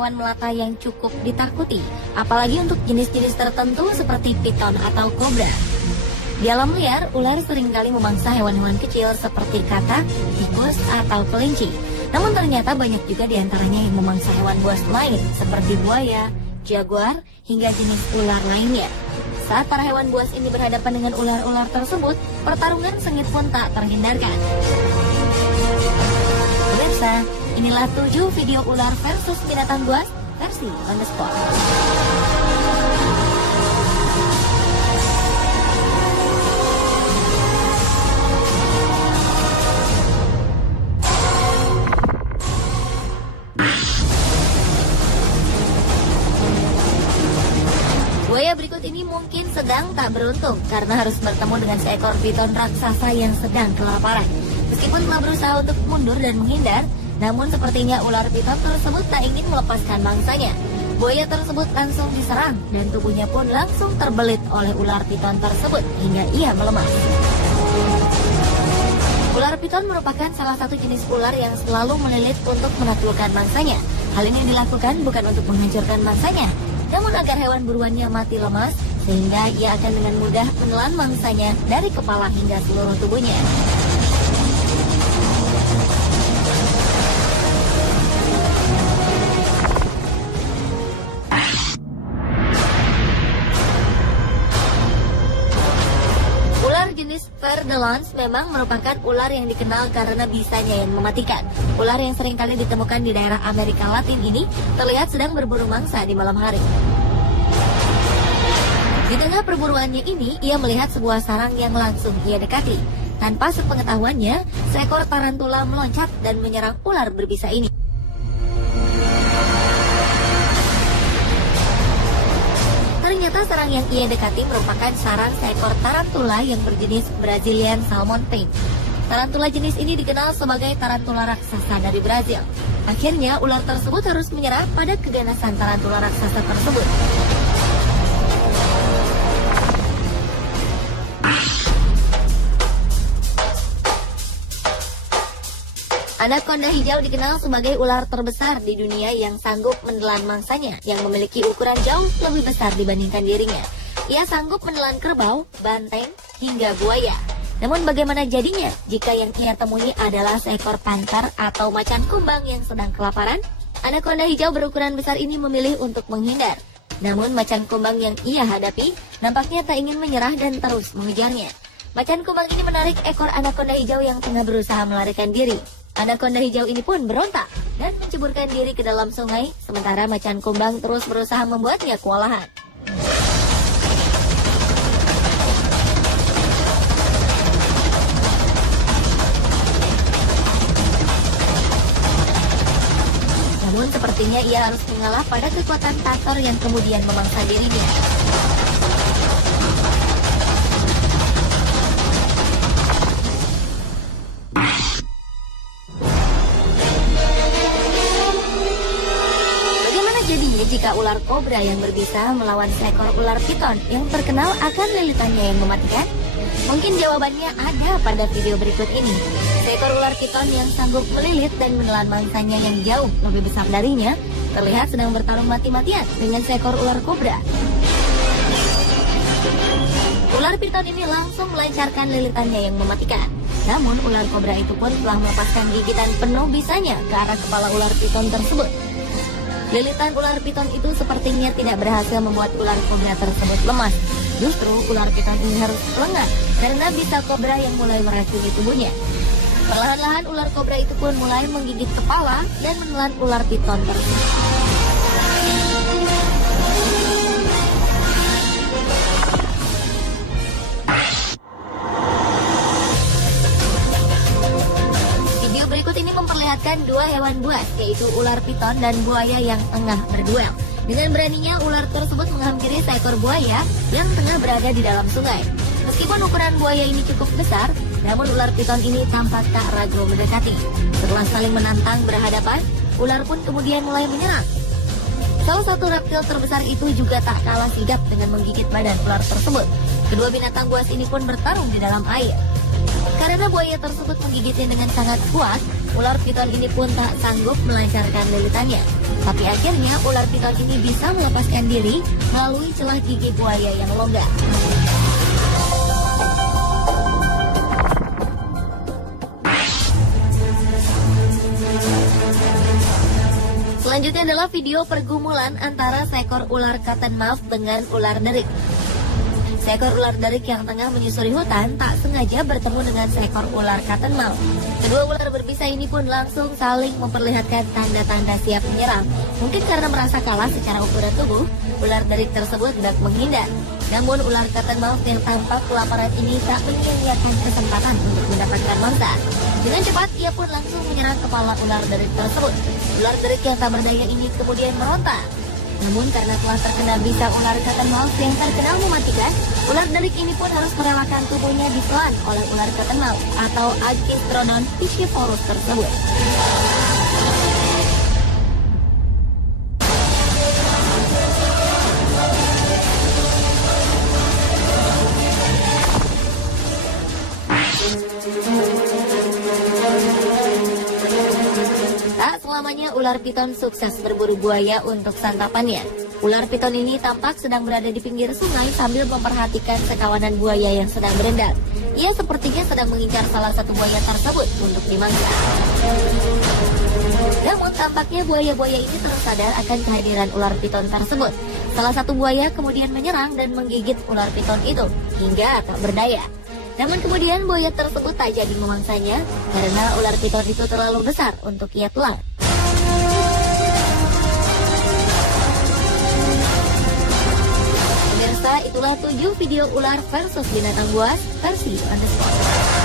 hewan melata yang cukup ditakuti, apalagi untuk jenis-jenis tertentu seperti piton atau kobra. Di alam liar, ular seringkali memangsa hewan-hewan kecil seperti katak, tikus, atau kelinci. Namun ternyata banyak juga diantaranya yang memangsa hewan buas lain seperti buaya, jaguar, hingga jenis ular lainnya. Saat para hewan buas ini berhadapan dengan ular-ular tersebut, pertarungan sengit pun tak terhindarkan. Pemirsa, inilah 7 video ular versus binatang buas versi on the spot. Buaya berikut ini mungkin sedang tak beruntung karena harus bertemu dengan seekor piton raksasa yang sedang kelaparan. Meskipun telah berusaha untuk mundur dan menghindar, namun sepertinya ular piton tersebut tak ingin melepaskan mangsanya. Buaya tersebut langsung diserang dan tubuhnya pun langsung terbelit oleh ular piton tersebut hingga ia melemah. Ular piton merupakan salah satu jenis ular yang selalu melilit untuk menaklukkan mangsanya. Hal ini dilakukan bukan untuk menghancurkan mangsanya, namun agar hewan buruannya mati lemas, sehingga ia akan dengan mudah menelan mangsanya dari kepala hingga seluruh tubuhnya. Ular jenis ver de lans memang merupakan ular yang dikenal karena bisanya yang mematikan. Ular yang seringkali ditemukan di daerah Amerika Latin ini terlihat sedang berburu mangsa di malam hari. Di tengah perburuannya ini, ia melihat sebuah sarang yang langsung ia dekati. Tanpa sepengetahuannya, seekor tarantula meloncat dan menyerang ular berbisa ini. Ternyata sarang yang ia dekati merupakan sarang seekor tarantula yang berjenis Brazilian Salmon Pain. Tarantula jenis ini dikenal sebagai tarantula raksasa dari Brazil. Akhirnya, ular tersebut harus menyerah pada keganasan tarantula raksasa tersebut. Anaconda hijau dikenal sebagai ular terbesar di dunia yang sanggup menelan mangsanya yang memiliki ukuran jauh lebih besar dibandingkan dirinya. Ia sanggup menelan kerbau, banteng, hingga buaya. Namun bagaimana jadinya jika yang ia temui adalah seekor panter atau macan kumbang yang sedang kelaparan? Anaconda hijau berukuran besar ini memilih untuk menghindar. Namun macan kumbang yang ia hadapi nampaknya tak ingin menyerah dan terus mengejarnya. Macan kumbang ini menarik ekor anaconda hijau yang tengah berusaha melarikan diri. Anaconda hijau ini pun berontak dan menceburkan diri ke dalam sungai, sementara macan kumbang terus berusaha membuatnya kewalahan. Namun sepertinya ia harus mengalah pada kekuatan tator yang kemudian memangsa dirinya. Jika ular kobra yang berbisa melawan seekor ular piton yang terkenal akan lilitannya yang mematikan? Mungkin jawabannya ada pada video berikut ini. Seekor ular piton yang sanggup melilit dan menelan mangsanya yang jauh lebih besar darinya terlihat sedang bertarung mati-matian dengan seekor ular kobra. Ular piton ini langsung melancarkan lilitannya yang mematikan. Namun ular kobra itu pun telah melepaskan gigitan penuh bisanya ke arah kepala ular piton tersebut. Lilitan ular piton itu sepertinya tidak berhasil membuat ular kobra tersebut lemas. Justru ular piton ini harus lengah karena bisa kobra yang mulai meracuni tubuhnya. Perlahan-lahan ular kobra itu pun mulai menggigit kepala dan menelan ular piton tersebut. Berikut ini memperlihatkan dua hewan buas, yaitu ular piton dan buaya yang tengah berduel. Dengan beraninya, ular tersebut menghampiri seekor buaya yang tengah berada di dalam sungai. Meskipun ukuran buaya ini cukup besar, namun ular piton ini tampak tak ragu mendekati. Setelah saling menantang berhadapan, ular pun kemudian mulai menyerang. Salah satu reptil terbesar itu juga tak kalah sigap dengan menggigit badan ular tersebut. Kedua binatang buas ini pun bertarung di dalam air. Karena buaya tersebut menggigitnya dengan sangat kuat, ular piton ini pun tak sanggup melancarkan lilitannya. Tapi akhirnya ular piton ini bisa melepaskan diri melalui celah gigi buaya yang longgar. Selanjutnya adalah video pergumulan antara seekor ular cottonmouth dengan ular derik. Seekor ular derik yang tengah menyusuri hutan tak sengaja bertemu dengan seekor ular cottonmouth. Kedua ular berbisa ini pun langsung saling memperlihatkan tanda-tanda siap menyerang. Mungkin karena merasa kalah secara ukuran tubuh, ular derik tersebut hendak menghindar. Namun ular cottonmouth yang tampak kelaparan ini tak menyia-nyiakan kesempatan untuk mendapatkan mangsa. Dengan cepat ia pun langsung menyerang kepala ular derik tersebut. Ular derik yang tak berdaya ini kemudian meronta. Namun karena telah terkena bisa ular cottonmouth yang terkenal mematikan, ular derik ini pun harus merelakan tubuhnya ditelan oleh ular cottonmouth atau Agkistrodon piscivorus tersebut. Tak selamanya ular piton sukses berburu buaya untuk santapannya. Ular piton ini tampak sedang berada di pinggir sungai sambil memperhatikan sekawanan buaya yang sedang berendam. Ia sepertinya sedang mengincar salah satu buaya tersebut untuk dimangsa. Namun tampaknya buaya-buaya ini tersadar akan kehadiran ular piton tersebut. Salah satu buaya kemudian menyerang dan menggigit ular piton itu hingga tak berdaya. Namun kemudian buaya tersebut tak jadi memangsanya karena ular piton itu terlalu besar untuk ia telan. Pemirsa, itulah 7 video ular versus binatang buas versi on the spot.